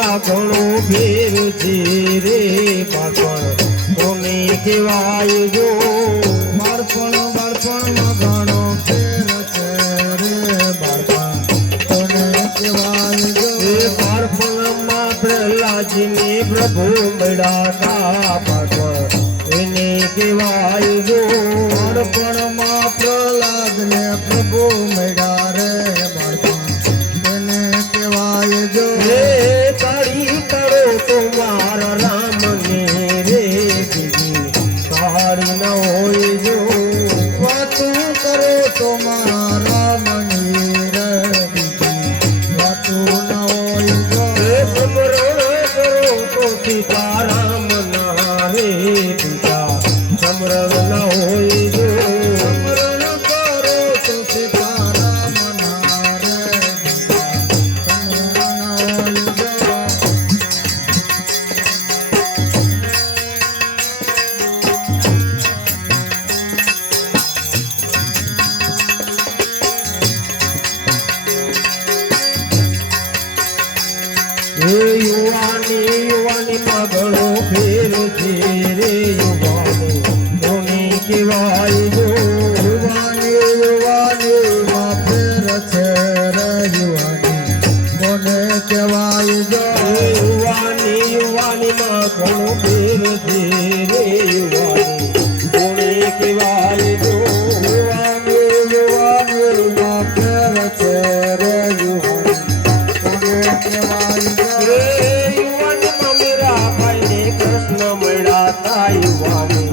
ઘણું ફેર છે રે બાળપણ કોને કહેવાય જો બાળપણમાં ઘણો ફેર છે રે બાળપણ કોને કહેવાય જો એ બાળપણમાં પ્રહલાદજીને પ્રભુ મળ્યા બાળપણ એને કહેવાય જો બાળપણમાં પ્રહલાદને પ્રભુ મળ્યા રે બાળપણ એને કહેવાય જો રે તાળી કરો તો મારા રામને રે બીજી તાળી ન હોય જો વાતું કરો તો મારા મની રે બીજી વાતું ન હોય જો સમરણ કરો તો સીતારામ ના રે પિતા સમરણ ન હોય જો સ્મરણ કરો તો સીતારામ ના રે બીજા સ્મરણ ન હોય જો યુવાની માં ઘણો ફેર છે રે યુવાની કોને કહેવાય જો યુવાની માં ફેર છે રે યુવાની કોને કહેવાય જો યુવાની માં ઘણો ફેર છે રે યુવાની કોને કહેવાય જો યુવાની માં ફેર છે રે યુવાની કોને કહેવાય જો રે યુવાનીમાં મેરા ભાઈને કૃષ્ણ મળ્યા તા યુવાની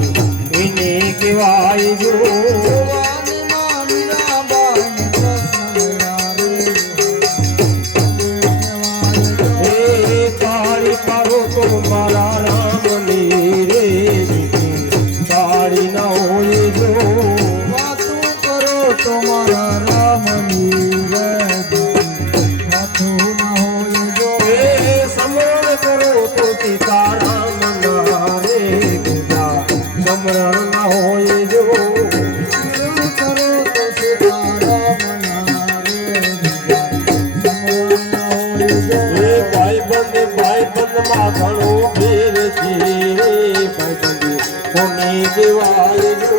એને કહેવાય જો યુવાની માં મીરાબાઈને કૃષ્ણ મળ્યા રે યુવાની કોને કહેવાય જો એ તાળી પાડો તો મારા રામની રે બીજી તાળી ન હોય જો વાતું કરો તો મારા રામની રે બીજી વાતું ન હોય જો એ સમરણ કરો તો સીતારામ ના રે બીજા સમરણ ન હોય જો સ્મરણ કરો તો સીતારામ ના રે બીજા સ્મરણ ન હોય જો એ ભાઈબંધમાં ઘણો ફેર છે રે ભાઈબંધ કોને કહેવાય જો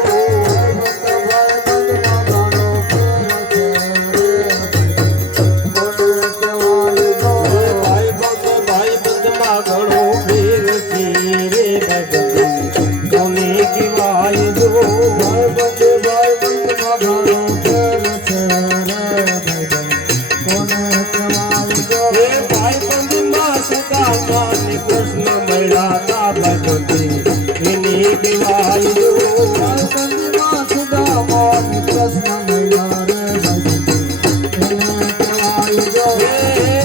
ભાઈબંધમાં ઘણો ફેર છે રે ભાઈબંધ કોને કહેવાય જો એ ભાઈબંધમાં સુદામા ને કૃષ્ણ મળ્યા તા ભાઈબંધ એને કહેવાય જો એ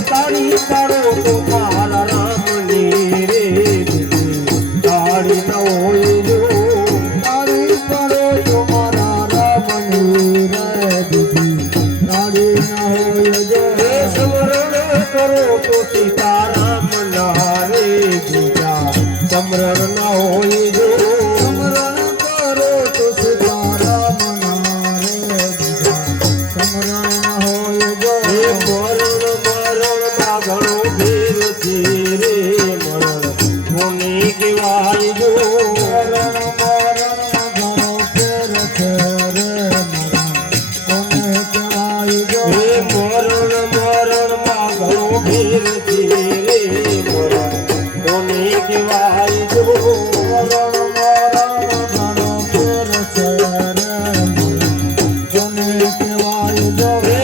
તાળી પાડો તો મારા રામની રે બીજી તાળી ન હોય જો એ સમરણ કરો તો સીતારામ ના રે બીજા સમરણ ન હોય જો એ મરણ મરણમાં ઘણો ફેર છે રે મરણ કોને કહેવાય જો એ મરણમાં ઘણો ફેર છે રે મરણ કોને કહેવાય જો એ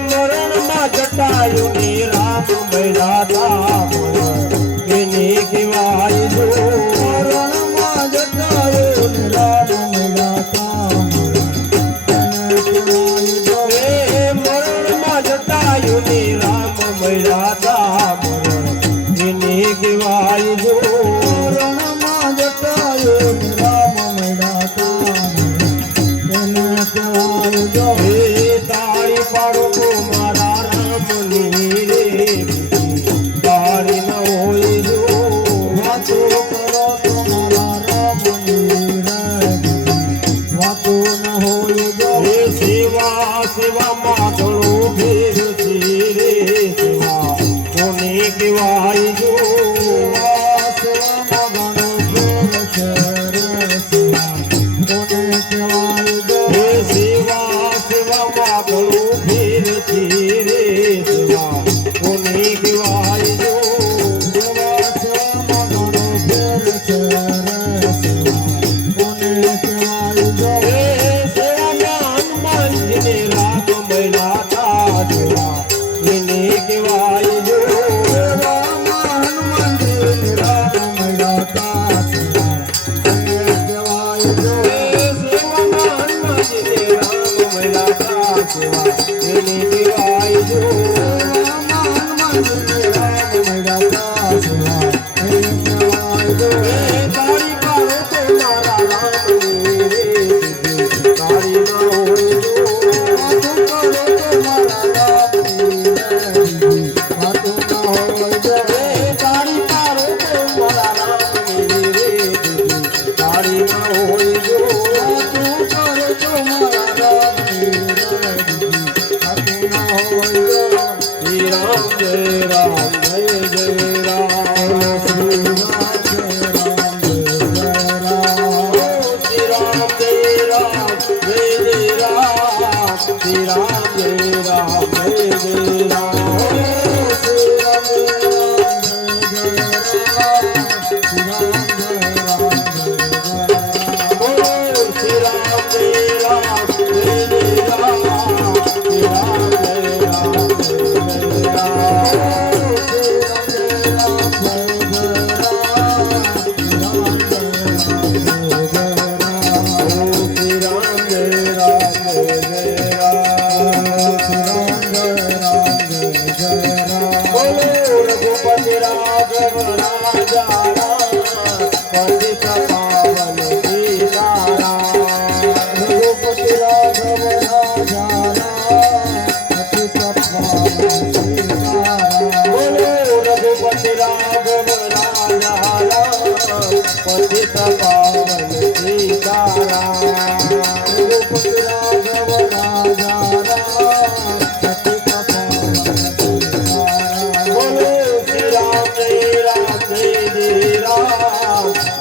મરણમાં જટાયું ને રામ મળ્યા તા મરણ એને કહેવાય જો એ મરણમાં જટાયું ને રામ મળ્યા તા મરણ એને કહેવાય જો એ તાળી પાડો તો મારા રામની રે બીજી કહેવાય જો હે સેવા સેવામાં ઘણું ફેર છે રે સેવા કોને કહેવાય જો હે સેવામાં હનુમાનજીને રાગ મળ્યા તા સેવા એને કહેવાય જો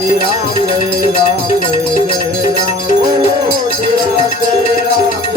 Ram, Ram, Ram, Ram, Ram, Ram, Ram, Ram,